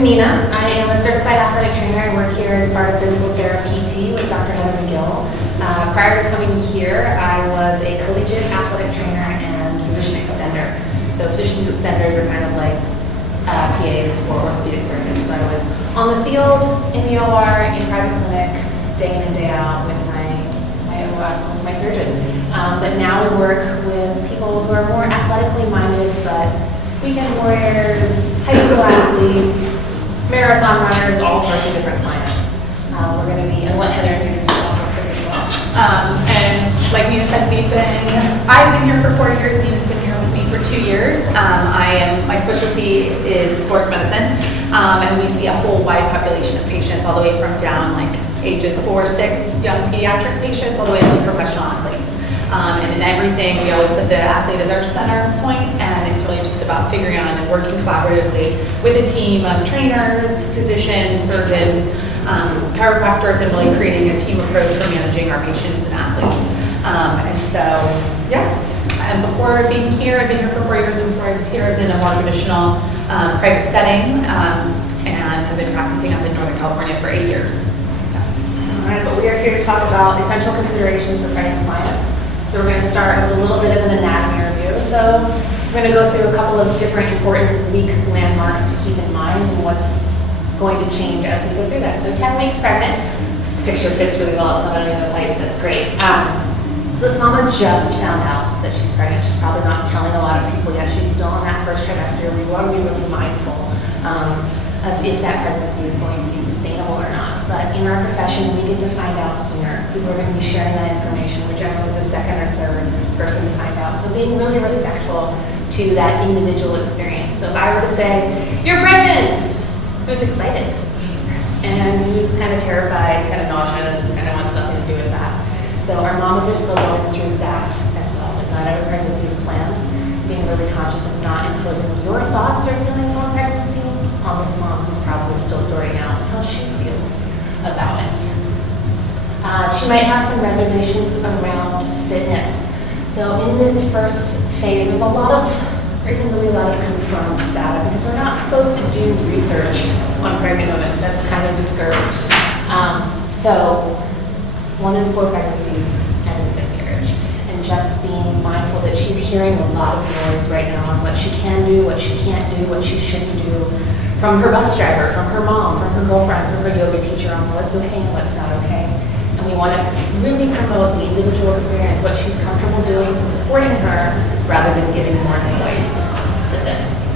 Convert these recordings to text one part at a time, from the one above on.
Nina. I am a certified athletic trainer. I work here as part of physical therapy PT with Dr. Heather McGill. Prior to coming here, I was a collegiate athletic trainer and physician extender. So physician extenders are kind of like PAs for orthopedic surgeons. So I was on the field, in the OR, in private clinic, day in and day out with my surgeon. But now we work with people who are more athletically minded, but weekend warriors, high school athletes, marathon runners, all sorts of different clients. We're going to be, and let Heather introduce herself real quick as well. And like Nina said, I've been here for 4 years. Nina's been here with me for 2 years. My specialty is sports medicine, and we see a whole wide population of patients, all the way from down like ages 4, 6, young pediatric patients, all the way up to professional athletes. And in everything, we always put the athlete as our center point, and it's really just about figuring out and working collaboratively with a team of trainers, physicians, surgeons, chiropractors, and really creating a team approach for managing our patients and athletes. And so, yeah. And before being here, I've been here for 4 years, and before I was here, I was in a more traditional private setting, and have been practicing up in Northern California for 8 years. All right, but we are here to talk about essential considerations for pregnant clients. So we're going to start with a little bit of an anatomy review. So we're going to go through a couple of different important week landmarks to keep in mind and what's going to change as we go through that. So 10 weeks pregnant. Picture fits really well. Somebody in the pipes. That's great. So this mama just found out that she's pregnant. She's probably not telling a lot of people yet. She's still in that first trimester. We want to be really mindful of if that pregnancy is going to be sustainable or not. But in our profession, we get to find out sooner. People are going to be sharing that information. We're generally the second or third person to find out. So being really respectful to that individual experience. So if I were to say, "You're pregnant," who's excited? And who's kind of terrified, kind of nauseous, kind of wants nothing to do with that. So our mamas are still going through that as well. But not every pregnancy is planned. Being really conscious of not imposing your thoughts or feelings on pregnancy on this mom who's probably still sorting out how she feels about it. She might have some reservations around fitness. So in this first phase, there's really a lot of confirmed data because we're not supposed to do research on pregnant women. That's kind of discouraged. So 1 in 4 pregnancies ends in miscarriage. And just being mindful that she's hearing a lot of noise right now on what she can do, what she can't do, what she shouldn't do, from her bus driver, from her mom, from her girlfriends, from her yoga teacher on what's okay and what's not okay. And we want to really promote the individual experience, what she's comfortable doing, supporting her, rather than giving more noise to this.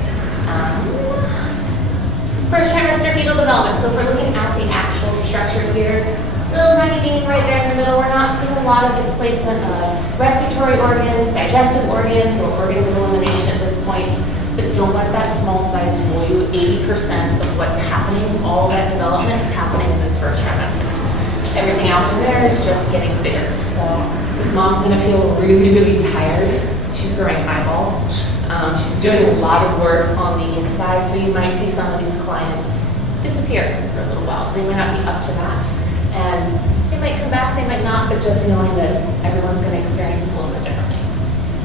First trimester fetal development. So if we're looking at the actual structure here, little tiny bean right there in the middle, we're not seeing a lot of displacement of respiratory organs, digestive organs, or organs of elimination at this point. But don't let that small size fool you. 80% of what's happening, all that development is happening in this first trimester. Everything else from there is just getting bigger. So this mom's gonna feel really, really tired. She's growing eyeballs. She's doing a lot of work on the inside, so you might see some of these clients disappear for a little while. They might not be up to that. And they might come back, they might not, but just knowing that everyone's gonna experience this a little bit differently.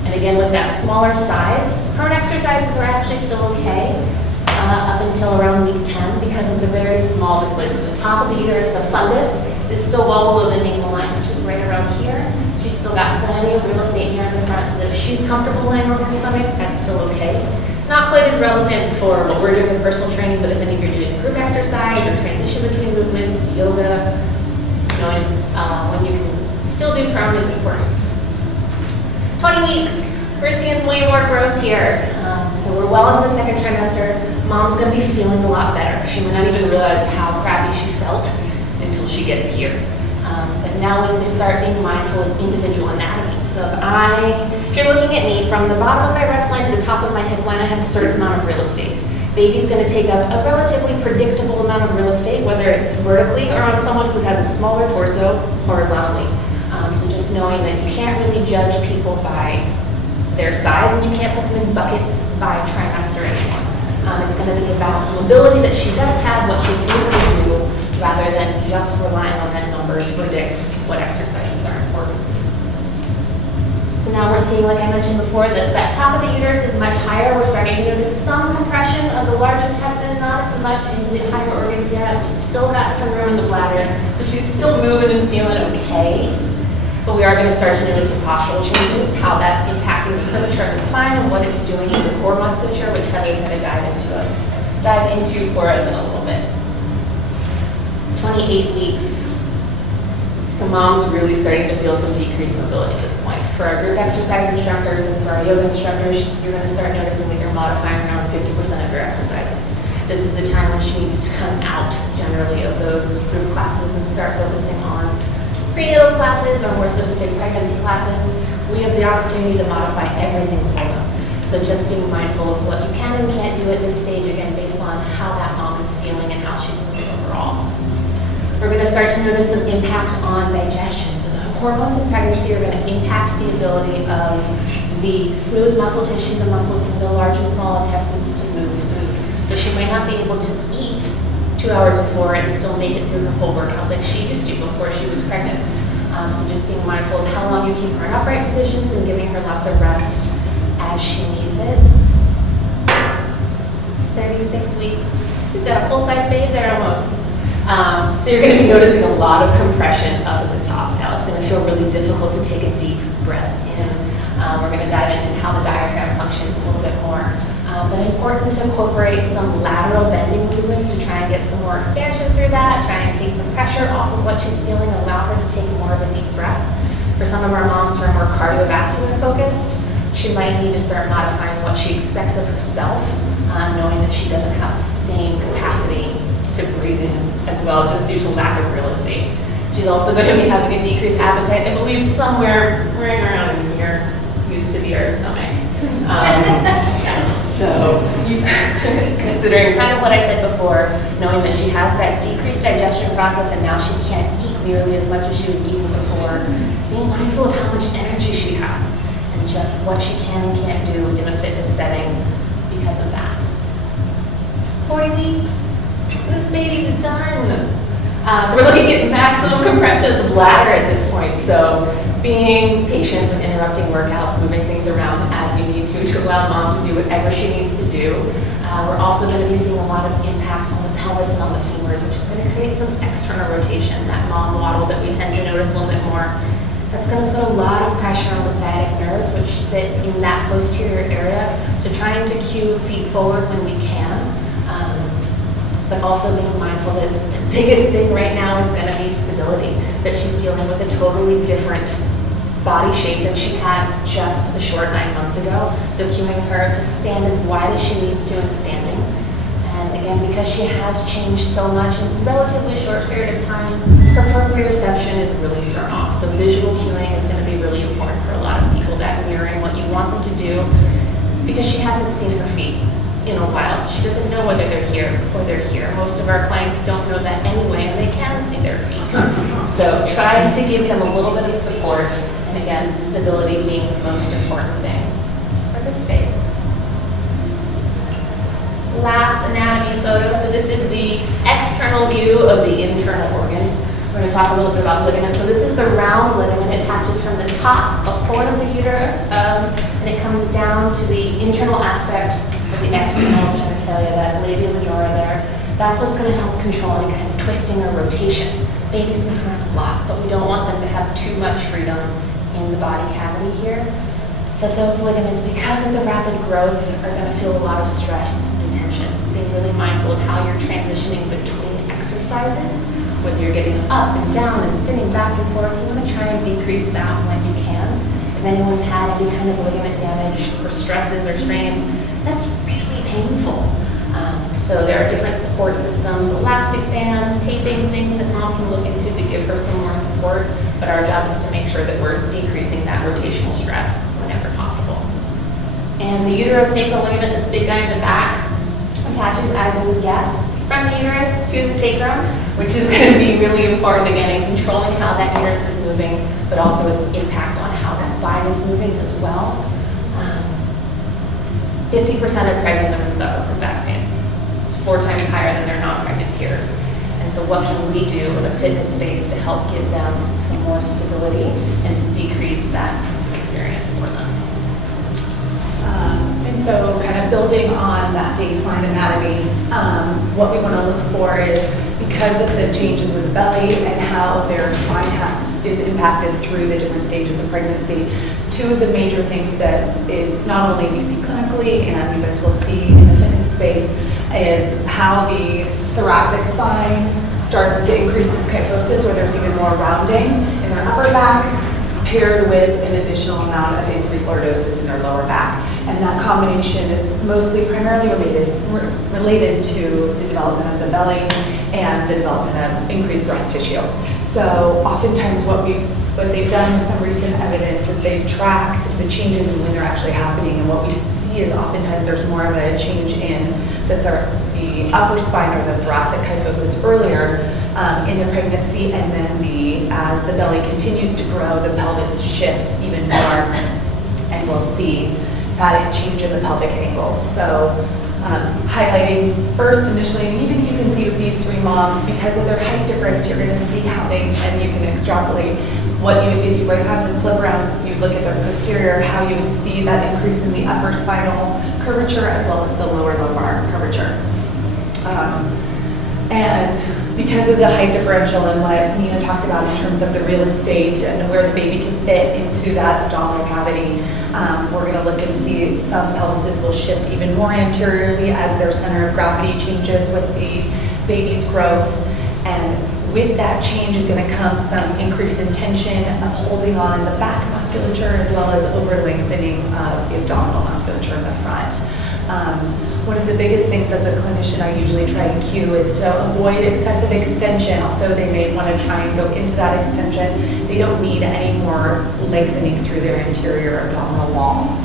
And again, with that smaller size, prone exercises are actually still okay up until around week 10 because of the very small displacement. The top of the uterus, the fundus, is still well below the navel line, which is right around here. She's still got plenty of real estate here in the front, so that if she's comfortable laying on her stomach, that's still okay. Not quite as relevant for what we're doing with personal training, but if any of you are doing group exercise or transition between movements, yoga, knowing when you can still do prone is important. 20 weeks, we're seeing way more growth here. So we're well into the second trimester. Mom's gonna be feeling a lot better. She might not even realize how crappy she felt until she gets here. But now we need to start being mindful of individual anatomy. So if you're looking at me, from the bottom of my breast line to the top of my hip line, I have a certain amount of real estate. Baby's gonna take up a relatively predictable amount of real estate, whether it's vertically or on someone who has a smaller torso horizontally. So just knowing that you can't really judge people by their size, and you can't put them in buckets by trimester anymore. It's going to be about the mobility that she does have, what she's able to do, rather than just relying on that number to predict what exercises are important. So So now we're seeing, like I mentioned before, that that top of the uterus is much higher. We're starting to notice some compression of the large intestine, not as much into the higher organs yet. We've still got some room in the bladder, so she's still moving and feeling okay. But we are going to start to notice some postural changes, how that's impacting the curvature of the spine and what it's doing to the core musculature, which Heather's going to dive into for us in a little bit. 28 weeks. So mom's really starting to feel some decreased mobility at this point. For our group exercise instructors and for our yoga instructors, you're going to start noticing that you're modifying around 50% of your exercises. This is the time when she needs to come out generally of those group classes and start focusing on prenatal classes or more specific pregnancy classes. We have the opportunity to modify everything for them. So just being mindful of what you can and can't do at this stage, again, based on how that mom is feeling and how she's moving overall. We're going to start to notice some impact on digestion. So the hormones in pregnancy are going to impact the ability of the smooth muscle tissue, the muscles in the large and small intestines to move food. So she might not be able to eat 2 hours before and still make it through her whole workout like she used to before she was pregnant. So just being mindful of how long you keep her in upright positions and giving her lots of rest as she needs it. 36 weeks. We've got a full-size babe there almost. So you're going to be noticing a lot of compression up at the top. Now it's going to feel really difficult to take a deep breath in. We're going to dive into how the diaphragm functions a little bit more. But important to incorporate some lateral bending movements to try and get some more expansion through that, try and take some pressure off of what she's feeling, allow her to take more of a deep breath. For some of our moms who are more cardiovascular focused, she might need to start modifying what she expects of herself, knowing that she doesn't have the same capacity to breathe in as well, just due to lack of real estate. She's also going to be having a decreased appetite. I believe somewhere right around in here used to be our stomach. So considering kind of what I said before, knowing that she has that decreased digestion process and now she can't eat nearly as much as she was eating before, being mindful of how much energy she has and just what she can and can't do in a fitness setting because of that. 40 weeks. This baby's done. So we're looking at maximum compression of the bladder at this point. So being patient with interrupting workouts, moving things around as you need to allow mom to do whatever she needs to do. We're also going to be seeing a lot of impact on the pelvis and on the femurs, which is going to create some external rotation, that mom waddle that we tend to notice a little bit more. That's going to put a lot of pressure on the sciatic nerves, which sit in that posterior area. So trying to cue feet forward when we can. But also being mindful that the biggest thing right now is going to be stability, that she's dealing with a totally different body shape than she had just a short 9 months ago. So cueing her to stand as wide as she needs to in standing. And again, because she has changed so much in a relatively short period of time, her proprioception is really thrown off. So visual cueing is going to be really important for a lot of people, that mirroring what you want them to do, because she hasn't seen her feet in a while, so she doesn't know whether they're here or they're here. Most of our clients don't know that anyway, and they can see their feet. So trying to give them a little bit of support, and again, stability being the most important thing for this phase. Last anatomy photo. So this is the external view of the internal organs. We're going to talk a little bit about ligaments. So this is the round ligament. It attaches from the top, the horn of the uterus, and it comes down to the internal aspect of the external genitalia, that labia majora there. That's what's going to help control any kind of twisting or rotation. Babies move around a lot, but we don't want them to have too much freedom in the body cavity here. So those ligaments, because of the rapid growth, are going to feel a lot of stress and tension. Being really mindful of how you're transitioning between exercises, whether you're getting them up and down and spinning back and forth. You want to try and decrease that when you can. If anyone's had any kind of ligament damage or stresses or strains, that's really painful. So there are different support systems, elastic bands, taping, things that mom can look into to give her some more support. But our job is to make sure that we're decreasing that rotational stress whenever possible. And the uterosacral ligament, this big guy in the back, attaches, as you would guess, from the uterus to the sacrum, which is going to be really important, again, in controlling how that uterus is moving, but also its impact on how the spine is moving as well. 50% of pregnant women suffer from back pain. It's 4 times higher than their non-pregnant peers. And so what can we do in a fitness space to help give them some more stability and to decrease that experience for them. And so kind of building on that baseline anatomy, what we want to look for is, because of the changes in the belly and how their spine is impacted through the different stages of pregnancy, two of the major things that is not only we see clinically and you guys will see in the fitness space is how the thoracic spine starts to increase its kyphosis, or there's even more rounding in their upper back, paired with an additional amount of increased lordosis in their lower back. And that combination is primarily related to the development of the belly and the development of increased breast tissue. So oftentimes what they've done with some recent evidence is they've tracked the changes in when they're actually happening, and what we see is oftentimes there's more of a change in the upper spine or the thoracic kyphosis earlier in the pregnancy, and then as the belly continues to grow, the pelvis shifts even more, and we'll see that change in the pelvic angle. So highlighting first initially, and even you can see with these three moms, because of their height difference, you're going to see how and you can extrapolate if you were to have them flip around, you look at their posterior, how you would see that increase in the upper spinal curvature as well as the lower lumbar curvature. And because of the height differential and what Nina talked about in terms of the real estate and where the baby can fit into that abdominal cavity, we're going to look and see some pelvises will shift even more anteriorly as their center of gravity changes with the baby's growth. And with that change is going to come some increase in tension of holding on in the back musculature, as well as over lengthening of the abdominal musculature in the front. One of the biggest things as a clinician I usually try and cue is to avoid excessive extension. Although they may want to try and go into that extension, they don't need any more lengthening through their interior abdominal wall.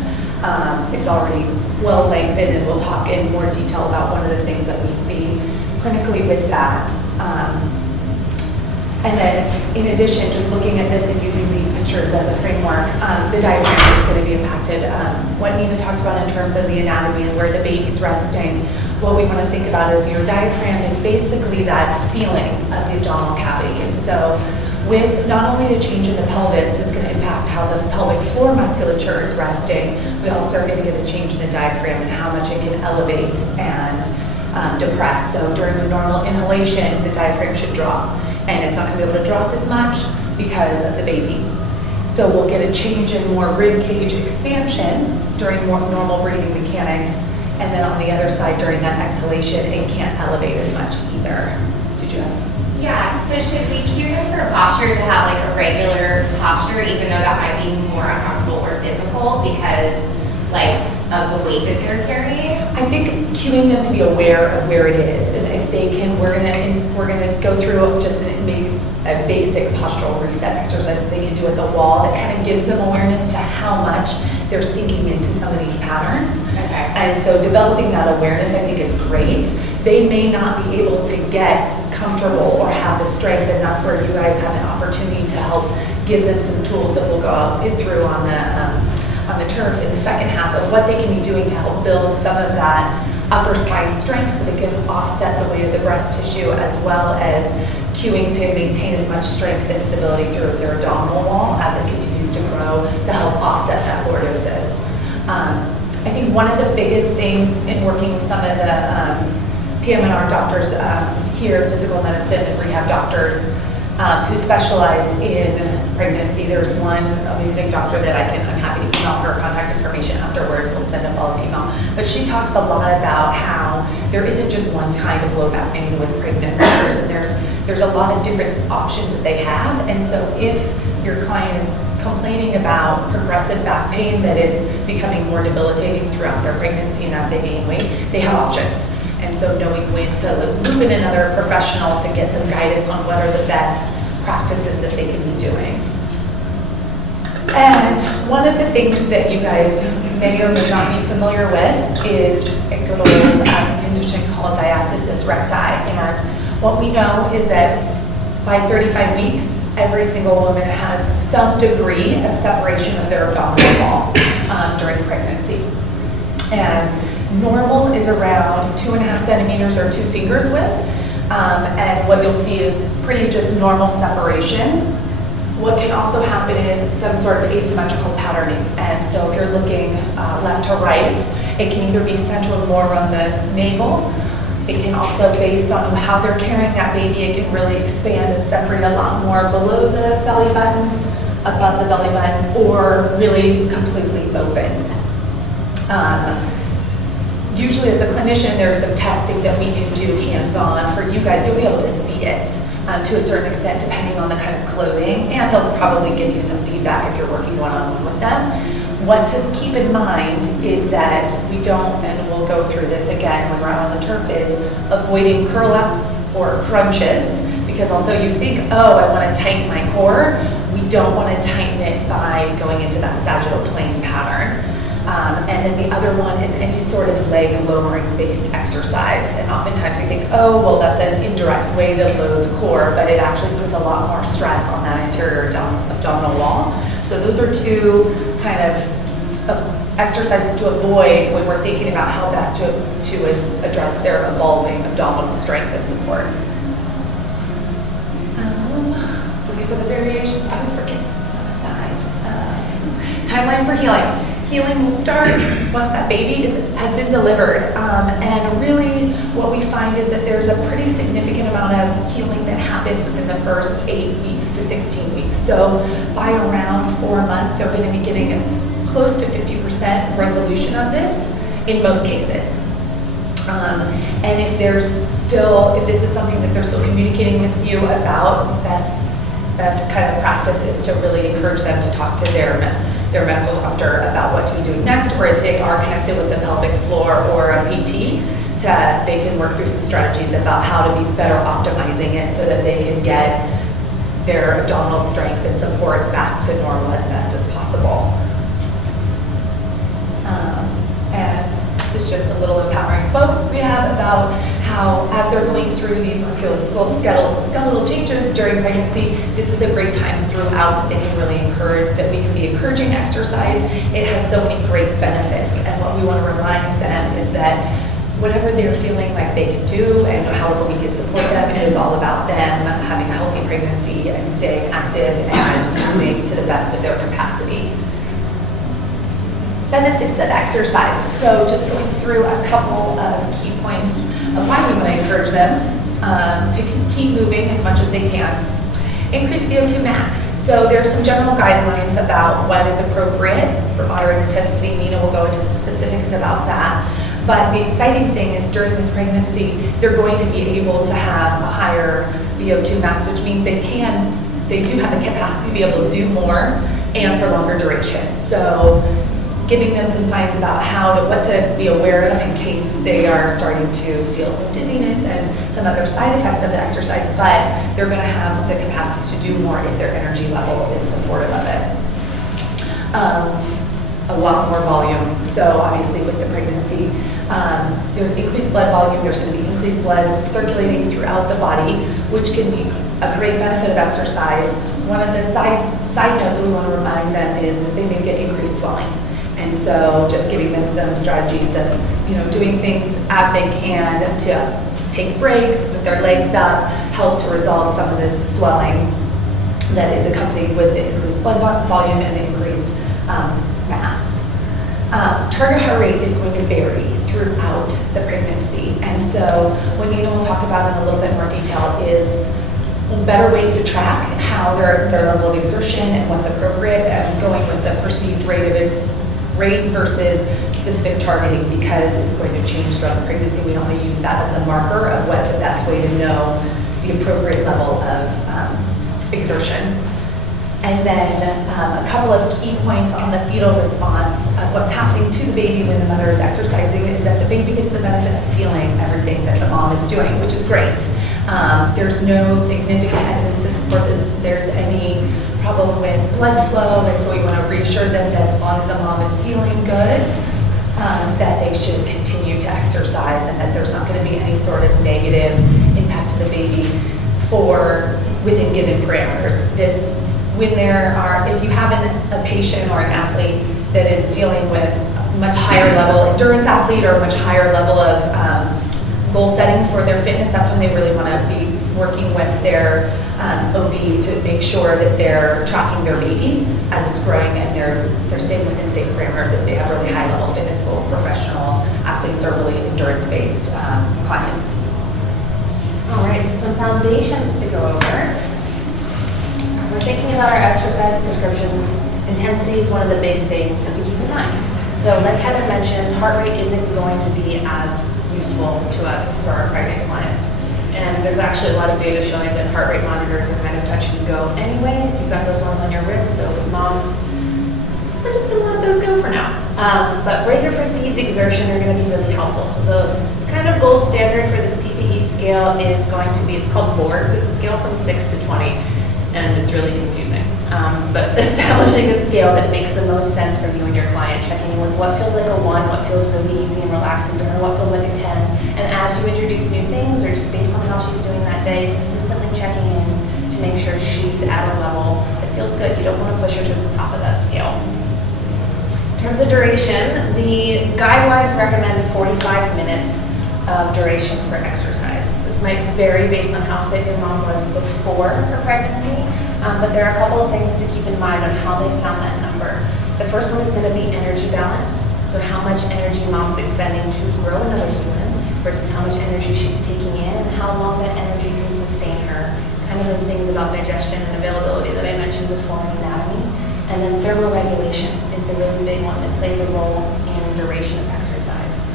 It's already well lengthened, and we'll talk in more detail about one of the things that we see clinically with that. And then, in addition, just looking at this and using these pictures as a framework, the diaphragm is going to be impacted. What Nina talked about in terms of the anatomy and where the baby's resting, what we want to think about is your diaphragm is basically that ceiling of the abdominal cavity. And so, with not only the change in the pelvis that's going to impact how the pelvic floor musculature is resting, we also are going to get a change in the diaphragm and how much it can elevate and depress. So during a normal inhalation, the diaphragm should drop, and it's not going to be able to drop as much because of the baby. So we'll get a change in more rib cage expansion during more normal breathing mechanics, and then on the other side during that exhalation, it can't elevate as much either. Did you have? Yeah, so should we cue them for posture to have like a regular posture, even though that might be more uncomfortable or difficult because like of the weight that they're carrying? I think cueing them to be aware of where it is, and if they can, we're gonna go through just a basic postural reset exercise that they can do at the wall that kind of gives them awareness to how much they're sinking into some of these patterns. Okay. And so developing that awareness, I think, is great. They may not be able to get comfortable or have the strength, and that's where you guys have an opportunity to help give them some tools that we'll go out through on the turf in the second half of what they can be doing to help build some of that upper spine strength so they can offset the weight of the breast tissue, as well as cueing to maintain as much strength and stability through their abdominal wall as it continues to grow to help offset that lordosis. I think one of the biggest things in working with some of the PM&R doctors here, physical medicine and rehab doctors who specialize in pregnancy. There's one amazing doctor that I'm happy to email her contact information afterwards. We'll send a follow-up email. But she talks a lot about how there isn't just one kind of low back pain with pregnant mothers, and there's a lot of different options that they have. And so if your client is complaining about progressive back pain that is becoming more debilitating throughout their pregnancy and as they gain weight, they have options. And so knowing when to loop in another professional to get some guidance on what are the best practices that they can be doing. And one of the things that you guys may or may not be familiar with is a good old condition called diastasis recti. And what we know is that by 35 weeks, every single woman has some degree of separation of their abdominal wall during pregnancy. And normal is around 2.5 centimeters or 2 fingers width. And what you'll see is pretty just normal separation. What can also happen is some sort of asymmetrical patterning. And so if you're looking left to right, it can either be central more on the navel. It can also, based on how they're carrying that baby, it can really expand and separate a lot more below the belly button, above the belly button, or really completely open. Usually as a clinician, there's some testing that we can do hands-on for you guys. You'll be able to see it to a certain extent depending on the kind of clothing, and they'll probably give you some feedback if you're working one-on-one with them. What to keep in mind is that we don't, and we'll go through this again when we're out on the turf, is avoiding curl-ups or crunches, because although you think, oh, I want to tighten my core, we don't want to tighten it by going into that sagittal plane pattern. And then the other one is any sort of leg lowering based exercise. And oftentimes we think, oh, well, that's an indirect way to load the core, but it actually puts a lot more stress on that anterior abdominal wall. So those are two kind of exercises to avoid when we're thinking about how best to address their evolving abdominal strength and support. So these are the variations. I always forget this on the side. Timeline for healing. Healing will start once that baby has been delivered. And really what we find is that there's a pretty significant amount of healing that happens within the first 8 weeks to 16 weeks. So by around 4 months, they're going to be getting close to 50% resolution of this in most cases. And if this is something that they're still communicating with you about, best kind of practice is to really encourage them to talk to their medical doctor about what to be doing next, or if they are connected with a pelvic floor or a PT, they can work through some strategies about how to be better optimizing it so that they can get their abdominal strength and support back to normal as best as possible. And this is just a little empowering quote we have about how, as they're going through these musculoskeletal changes during pregnancy, this is a great time throughout that they can really encourage, that we can be encouraging exercise. It has so many great benefits, and what we want to remind them is that whatever they're feeling like they can do and however we can support them, it is all about them having a healthy pregnancy and staying active and moving to the best of their capacity. Benefits of exercise. So just going through a couple of key points of why we want to encourage them to keep moving as much as they can. Increase VO2 max. So there's some general guidelines about what is appropriate for moderate intensity. Nina will go into the specifics about that. But the exciting thing is during this pregnancy, they're going to be able to have a higher VO2 max, which means they do have the capacity to be able to do more and for longer durations. So giving them some signs about what to be aware of in case they are starting to feel some dizziness and some other side effects of the exercise, but they're going to have the capacity to do more if their energy level is supportive of it. A lot more volume. So obviously with the pregnancy, there's increased blood volume, there's going to be increased blood circulating throughout the body, which can be a great benefit of exercise. One of the side notes that we want to remind them is they may get increased swelling. And so just giving them some strategies of, doing things as they can to take breaks, put their legs up, help to resolve some of this swelling that is accompanied with the increased blood volume and the increased mass. Target heart rate is going to vary throughout the pregnancy. And so what Nina will talk about in a little bit more detail is better ways to track how their level of exertion and what's appropriate, and going with the perceived rate versus specific targeting, because it's going to change throughout the pregnancy. We don't want to use that as a marker of what the best way to know the appropriate level of exertion. And then a couple of key points on the fetal response of what's happening to the baby when the mother is exercising is that the baby gets the benefit of feeling everything that the mom is doing, which is great. There's no significant evidence to support there's any problem with blood flow, and so we want to reassure them that as long as the mom is feeling good, that they should continue to exercise, and that there's not going to be any sort of negative impact to the baby within given parameters. If you have a patient or an athlete that is dealing with much higher level endurance athlete or much higher level of goal setting for their fitness, that's when they really want to be working with their OB to make sure that they're tracking their baby as it's growing and they're staying within safe parameters if they have really high level fitness goals, professional athletes, or really endurance-based clients. All right, so some foundations to go over. We're thinking about our exercise prescription. Intensity is one of the big things that we keep in mind. So like Heather mentioned, heart rate isn't going to be as useful to us for our pregnant clients. And there's actually a lot of data showing that heart rate monitors are kind of touch and go anyway. You've got those ones on your wrist, so moms, we're just going to let those go for now. But razor perceived exertion are going to be really helpful. So those kind of gold standard for this PPE scale is going to be, it's called Borgs. It's a scale from 6 to 20, and it's really confusing. But establishing a scale that makes the most sense for you and your client, checking in with what feels like a 1, what feels really easy and relaxing to her, what feels like a 10. And as you introduce new things, or just based on how she's doing that day, consistently checking in to make sure she's at a level that feels good. You don't want to push her to the top of that scale. In terms of duration, the guidelines recommend 45 minutes of duration for exercise. This might vary based on how fit your mom was before her pregnancy, but there are a couple of things to keep in mind on how they found that number. The first one is going to be energy balance. So how much energy mom's expending to grow another human versus how much energy she's taking in and how long that energy can sustain her. Kind of those things about digestion and availability that I mentioned before in anatomy. And then thermoregulation is the really big one that plays a role in duration of exercise.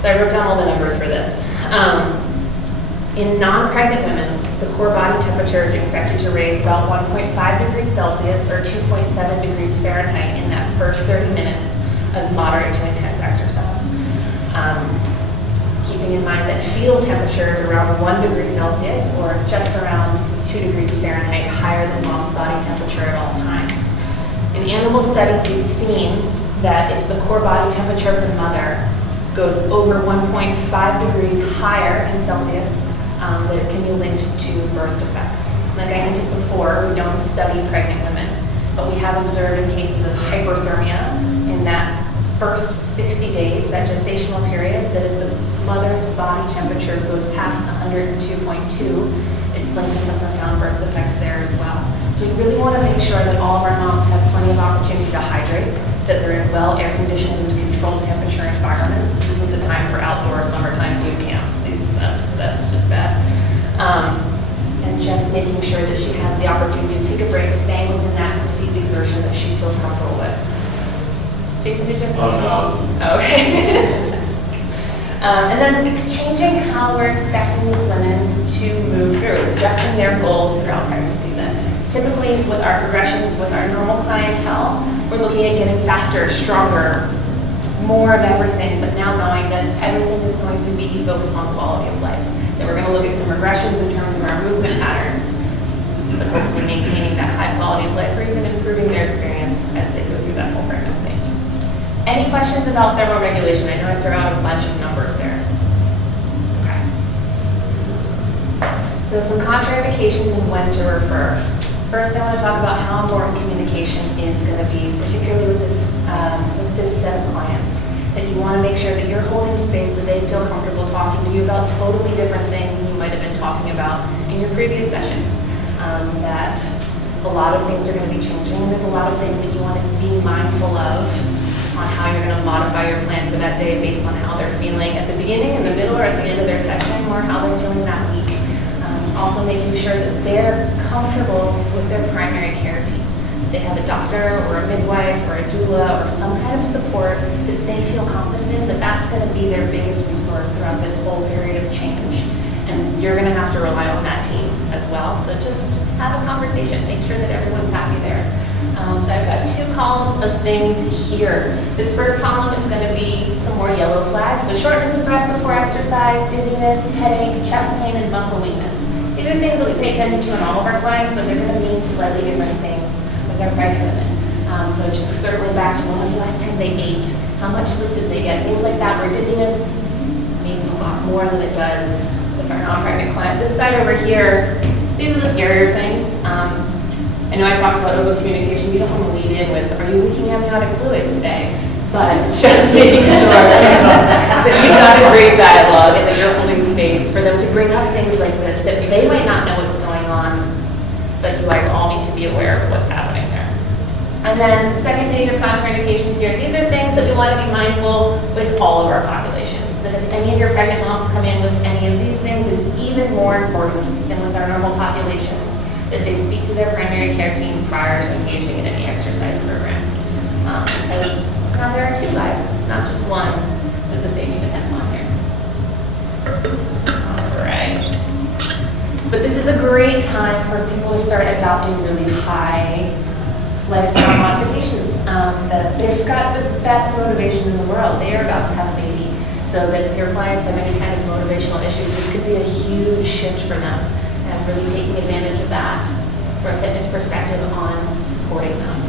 So I wrote down all the numbers for this. In non-pregnant women, the core body temperature is expected to raise about 1.5 degrees Celsius or 2.7 degrees Fahrenheit in that first 30 minutes of moderate to intense exercise. Keeping in mind that fetal temperature is around 1 degree Celsius or just around 2 degrees Fahrenheit higher than mom's body temperature at all times. In animal studies, we've seen that if the core body temperature of the mother goes over 1.5 degrees higher in Celsius, that it can be linked to birth defects. Like I hinted before, we don't study pregnant women, but we have observed in cases of hyperthermia in that first 60 days, that gestational period, that if the mother's body temperature goes past 102.2, it's linked to some profound birth defects there as well. So we really want to make sure that all of our moms have plenty of opportunity to hydrate, that they're in well air-conditioned and controlled temperature environments. This isn't the time for outdoor summertime boot camps. That's just bad. And just making sure that she has the opportunity to take a break, staying within that perceived exertion that she feels comfortable with. Jason, did you have anything? No. Okay. And then changing how we're expecting these women to move through, adjusting their goals throughout pregnancy. Then, typically with our progressions, with our normal clientele, we're looking at getting faster, stronger, more of everything, but now knowing that everything is going to be focused on quality of life. That we're going to look at some regressions in terms of our movement patterns, but hopefully maintaining that high quality of life or even improving their experience as they go through that whole pregnancy. Any questions about thermoregulation? I know I threw out a bunch of numbers there. Okay. So some contraindications and when to refer. First, I want to talk about how important communication is going to be, particularly with this set of clients. That you want to make sure that you're holding space so they feel comfortable talking to you about totally different things than you might have been talking about in your previous sessions. That a lot of things are going to be changing, and there's a lot of things that you want to be mindful of on how you're going to modify your plan for that day based on how they're feeling at the beginning, in the middle, or at the end of their session, or how they're feeling that week. Also making sure that they're comfortable with their primary care team. They have a doctor or a midwife or a doula or some kind of support that they feel confident in, that that's going to be their biggest resource throughout this whole period of change. And you're going to have to rely on that team as well. So just have a conversation, make sure that everyone's happy there. So I've got 2 columns of things here. This first column is going to be some more yellow flags. So shortness of breath before exercise, dizziness, headache, chest pain, and muscle weakness. These are things that we pay attention to in all of our clients, but they're going to mean slightly different things with our pregnant women. So just circling back to when was the last time they ate, how much sleep did they get, things like that, where dizziness means a lot more than it does with our non-pregnant client. This side over here, these are the scarier things. I know I talked about open communication. You don't want to lead in with, are you leaking amniotic fluid today? But just making sure that you've got a great dialogue and that you're holding space space for them to bring up things like this that they might not know what's going on, but you guys all need to be aware of what's happening there. And then second page of contraindications here. These are things that we want to be mindful with all of our populations. That if any of your pregnant moms come in with any of these things, it's even more important than with our normal populations that they speak to their primary care team prior to engaging in any exercise programs. Because now there are two lives, not just one, that the safety depends on here. All right. But this is a great time for people to start adopting really high lifestyle modifications. They've got the best motivation in the world. They are about to have a baby. So that if your clients have any kind of motivational issues, this could be a huge shift for them. And really taking advantage of that from a fitness perspective on supporting them.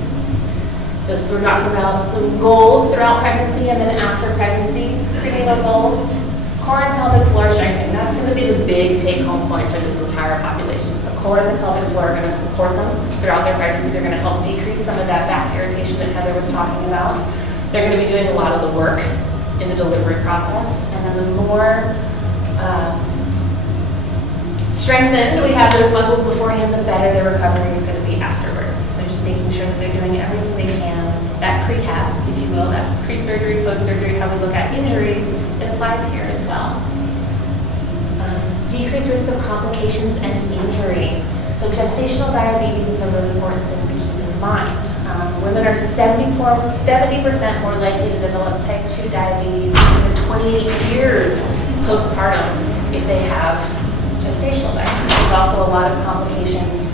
So we're talking about some goals throughout pregnancy and then after pregnancy, prenatal goals. Core and pelvic floor strengthening, that's going to be the big take-home point for this entire population. The core and the pelvic floor are going to support them throughout their pregnancy. They're going to help decrease some of that back irritation that Heather was talking about. They're going to be doing a lot of the work in the delivery process. And then the more strengthened we have those muscles beforehand, the better their recovery is going to be afterwards. So just making sure that they're doing everything they can. That prehab, if you will, that pre-surgery, post-surgery, how we look at injuries, it applies here as well. Decreased risk of complications and injury. So gestational diabetes is a really important thing to keep in mind. Women are 70% more likely to develop type 2 diabetes in the 28 years postpartum if they have gestational diabetes. There's also a lot of complications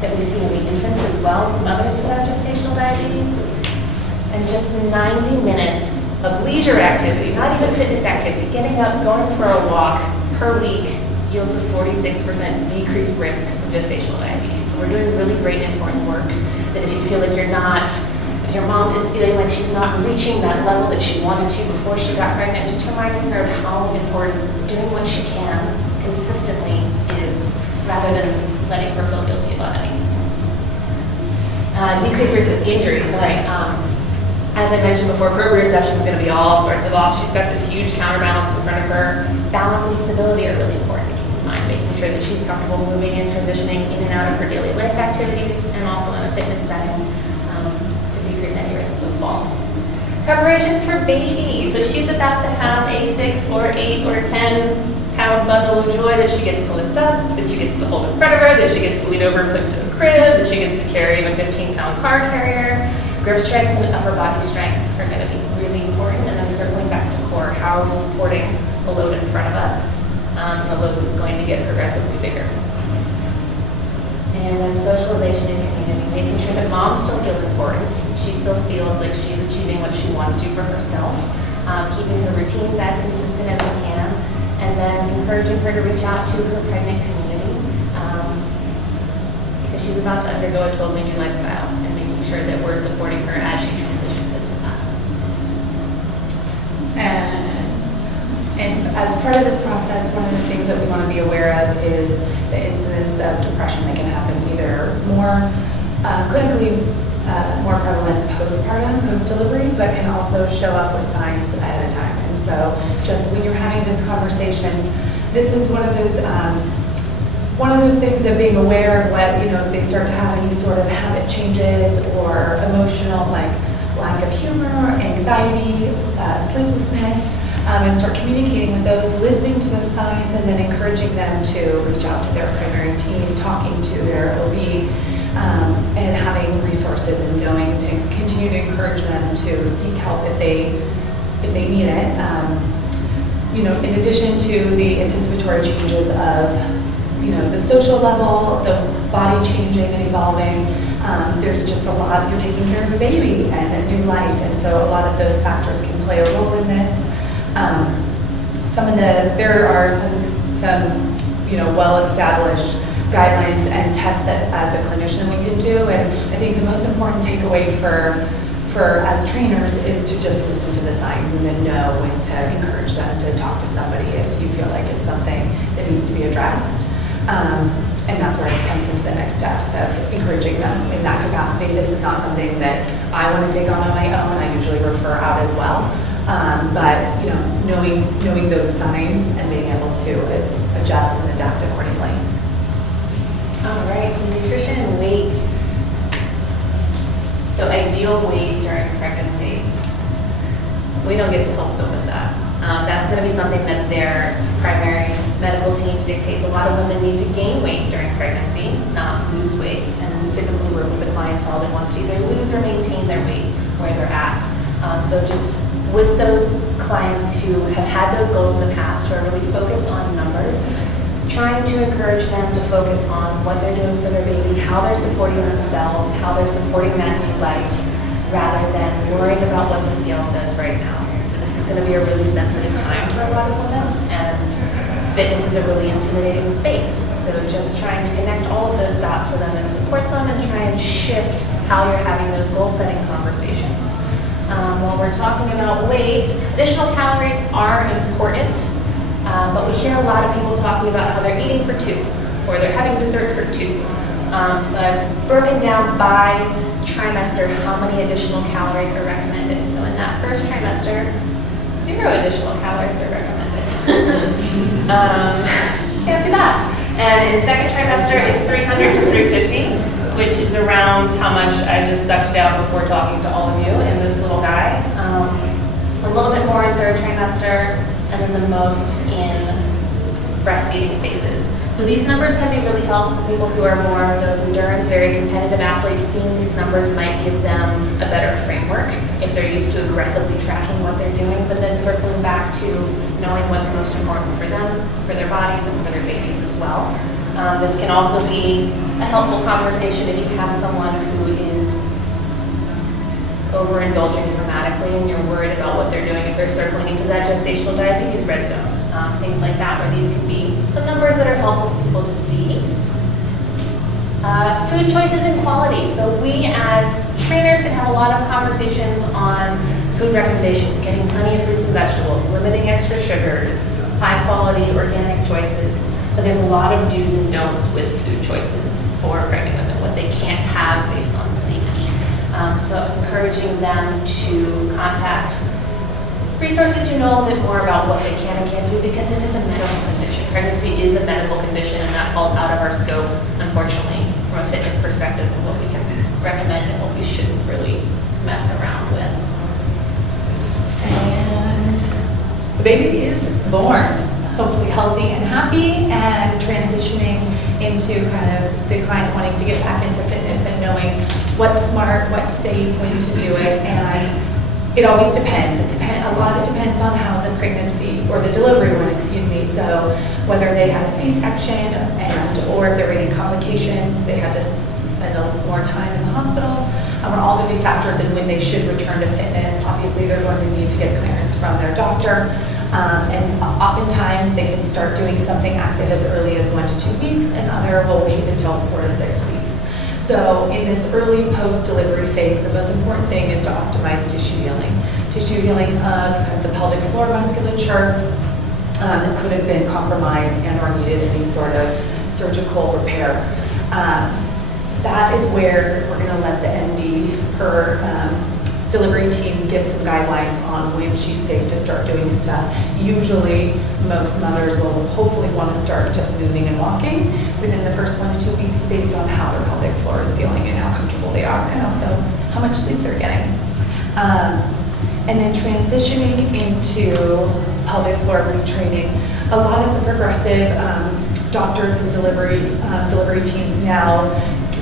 that we see in the infants as well, mothers who have gestational diabetes. And just 90 minutes of leisure activity, not even fitness activity, getting up, going for a walk per week yields a 46% decreased risk of gestational diabetes. So we're doing really great and important work that if you feel like you're not, if your mom is feeling like she's not reaching that level that she wanted to before she got pregnant, just reminding her of how important doing what she can consistently is, rather than letting her feel guilty about anything. Decreased risk of injury. So as I mentioned before, proprioception is going to be all sorts of off. She's got this huge counterbalance in front of her. Balance and stability are really important to keep in mind, making sure that she's comfortable moving and transitioning in and out of her daily life activities, and also in a fitness setting to decrease any risks of falls. Preparation for baby. So she's about to have a 6 or 8 or 10-pound bundle of joy that she gets to lift up, that she gets to hold in front of her, that she gets to lean over and put into a crib, that she gets to carry in a 15-pound car carrier. Grip strength and upper body strength are going to be really important. And then circling back to core, how are we supporting the load in front of us, the load that's going to get progressively bigger. And then socialization and community, making sure that mom still feels important. She still feels like she's achieving what she wants to for herself, keeping her routines as consistent as we can, and then encouraging her to reach out to her pregnant community because she's about to undergo a totally new lifestyle, and making sure that we're supporting her as she transitions into that. And as part of this process, one of the things that we want to be aware of is the incidence of depression that can happen either more clinically more prevalent postpartum, post-delivery, but can also show up with signs ahead of time. And so just when you're having those conversations, this is one of those things that being aware of what, if they start to have any sort of habit changes or emotional, like lack of humor, anxiety, sleeplessness, and start communicating with those, listening to those signs, and then encouraging them to reach out to their primary team, talking to their OB, and having resources and knowing to continue to encourage them to seek help if they need it. In addition to the anticipatory changes of the social level, the body changing and evolving, there's just a lot. You're taking care of a baby and a new life, and so a lot of those factors can play a role in this. There are some well-established guidelines and tests that as a clinician we can do, and I think the most important takeaway for as trainers is to just listen to the signs and then know when to encourage them to talk to somebody if you feel like it's something that needs to be addressed. And that's where it comes into the next steps of encouraging them in that capacity. This is not something that I want to take on my own. I usually refer out as well. But knowing those signs and being able to adjust and adapt accordingly. All right, so nutrition and weight. So ideal weight during pregnancy. We don't get to help them with that. That's going to be something that their primary medical team dictates. A lot of women need to gain weight during pregnancy, not lose weight. And we typically work with a clientele that wants to either lose or maintain their weight where they're at. So just with those clients who have had those goals in the past, who are really focused on numbers, trying to encourage them to focus on what they're doing for their baby, how they're supporting themselves, how they're supporting that new life, rather than worrying about what the scale says right now. This is going to be a really sensitive time for a lot of women, and fitness is a really intimidating space. So just trying to connect all of those dots for them and support them and try and shift how you're having those goal-setting conversations. While we're talking about weight, additional calories are important, but we hear a lot of people talking about how they're eating for 2, or they're having dessert for 2. So I've broken down by trimester how many additional calories are recommended. So in that first trimester, 0 additional calories are recommended. Fancy that. And in second trimester, it's 300 to 350. Which is around how much I just sucked down before talking to all of you in this little guy. A little bit more in third trimester, and then the most in breastfeeding phases. So these numbers can be really helpful for people who are more of those endurance, very competitive athletes. Seeing these numbers might give them a better framework if they're used to aggressively tracking what they're doing, but then circling back to knowing what's most important for them, for their bodies, and for their babies as well. This can also be a helpful conversation if you have someone who is overindulging dramatically and you're worried about what they're doing, if they're circling into that gestational diabetes red zone, things like that, where these can be some numbers that are helpful for people to see. Food choices and quality. So we as trainers can have a lot of conversations on food recommendations, getting plenty of fruits and vegetables, limiting extra sugars, high quality organic choices. But there's a lot of do's and don'ts with food choices for pregnant women, what they can't have based on safety. So encouraging them to contact resources who know a little bit more about what they can and can't do, because this is a medical condition. Pregnancy is a medical condition, and that falls out of our scope, unfortunately, from a fitness perspective, of what we can recommend and what we shouldn't really mess around with. And the baby is born. Hopefully healthy and happy, and transitioning into kind of the client wanting to get back into fitness and knowing what's smart, what's safe, when to do it. And it always depends. A lot of it depends on how the pregnancy or the delivery went, So whether they had a C-section or if they're waiting complications, they had to spend more time in the hospital. Are all going to be factors in when they should return to fitness. Obviously, they're going to need to get clearance from their doctor. And oftentimes they can start doing something active as early as 1 to 2 weeks, and other will wait until 4 to 6 weeks. So in this early post-delivery phase, the most important thing is to optimize tissue healing. Tissue healing of the pelvic floor musculature that could have been compromised and or needed any sort of surgical repair. That is where we're going to let the MD, her delivery team, give some guidelines on when she's safe to start doing stuff. Usually, most mothers will hopefully want to start just moving and walking within the first 1 to 2 weeks based on how their pelvic floor is feeling and how comfortable they are, and also how much sleep they're getting. And then transitioning into pelvic floor retraining. A lot of the progressive doctors and delivery teams now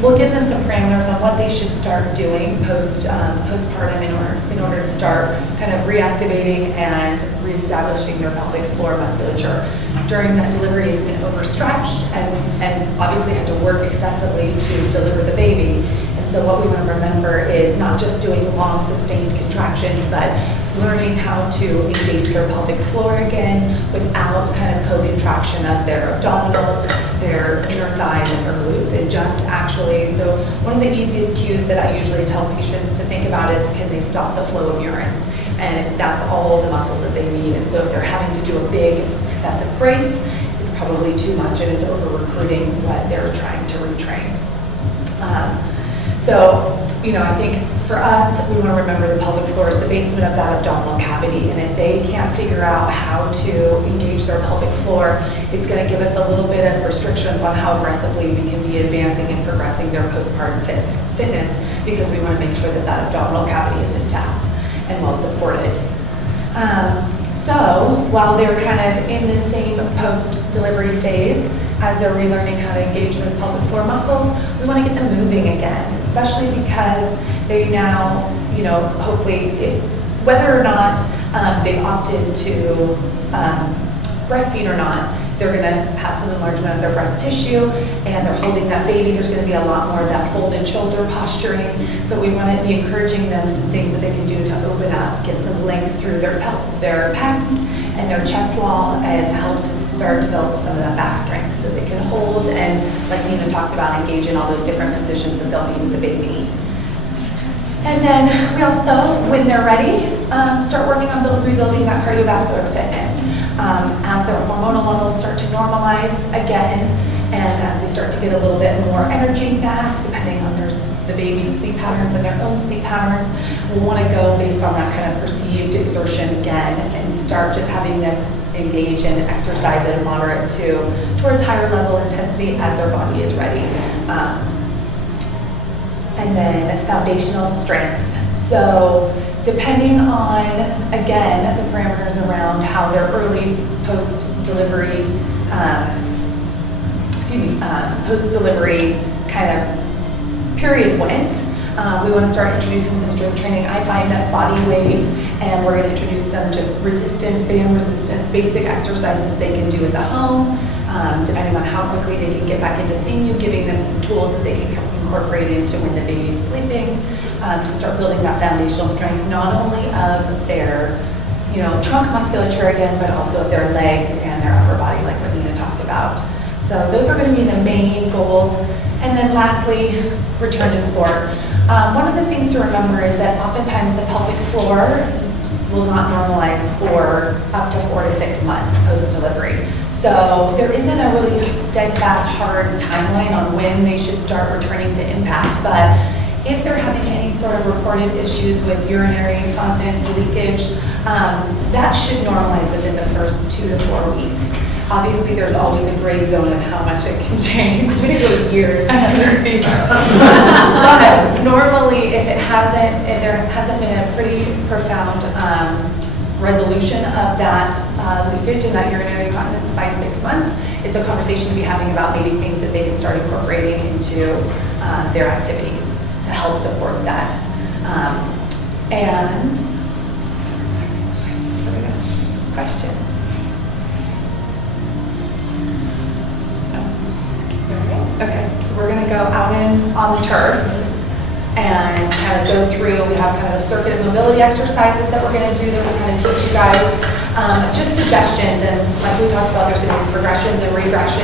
will give them some parameters on what they should start doing postpartum in order to start kind of reactivating and reestablishing their pelvic floor musculature. During that delivery, it's been overstretched and obviously had to work excessively to deliver the baby. And so what we want to remember is not just doing long sustained contractions, but learning how to engage their pelvic floor again without kind of co-contraction of their abdominals, their inner thighs, and their glutes. And just actually, one of the easiest cues that I usually tell patients to think about is, can they stop the flow of urine? And that's all the muscles that they need. And so if they're having to do a big excessive brace, it's probably too much and is over-recruiting what they're trying to retrain. So I think for us, we want to remember the pelvic floor is the basement of that abdominal cavity, and if they can't figure out how to engage their pelvic floor, it's going to give us a little bit of restrictions on how aggressively we can be advancing and progressing their postpartum fitness, because we want to make sure that that abdominal cavity is intact and well supported. So while they're kind of in the same post-delivery phase, as they're relearning how to engage those pelvic floor muscles, we want to get them moving again, especially because they now, hopefully, whether or not they've opted to breastfeed or not, they're going to have some enlargement of their breast tissue, and they're holding that baby. There's going to be a lot more of that folded shoulder posturing. So we want to be encouraging them some things that they can do to open up, get some length through their pecs and their chest wall, and help to start to develop some of that back strength so they can hold and, like Nina talked about, engage in all those different positions that they'll be with the baby. And then we also, when they're ready, start working on rebuilding that cardiovascular fitness. As their hormonal levels start to normalize again, and as they start to get a little bit more energy back, depending on the baby's sleep patterns and their own sleep patterns, we'll want to go based on that kind of perceived exertion again, and start just having them engage in exercise at a moderate towards higher level intensity as their body is ready. And then foundational strength. So depending on, again, the parameters around how their early post-delivery kind of period went, we want to start introducing some strength training. I find that body weight, and we're going to introduce some just band resistance, basic exercises they can do at the home, depending on how quickly they can get back into seeing you, giving them some tools that they can incorporate into when the baby's sleeping, to start building that foundational strength, not only of their trunk musculature again, but also of their legs and their upper body, like what Nina talked about. So those are going to be the main goals. And then lastly, return to sport. One of the things to remember is that oftentimes the pelvic floor will not normalize for up to 4 to 6 months post-delivery. So there isn't a really steadfast, hard timeline on when they should start returning to impact, but if they're having any sort of reported issues with urinary incontinence, leakage, that should normalize within the first 2 to 4 weeks. Obviously, there's always a gray zone of how much it can change. It's going to go years. But normally, if there hasn't been a pretty profound resolution of that leakage and that urinary incontinence by 6 months, it's a conversation to be having about maybe things that they can start incorporating into their activities to help support that. And question. Okay, so we're going to go out on the turf and kind of go through. We have kind of a circuit of mobility exercises that we're going to do that we'll kind of teach you guys. Just suggestions, and like we talked about, there's going to be progressions and regressions.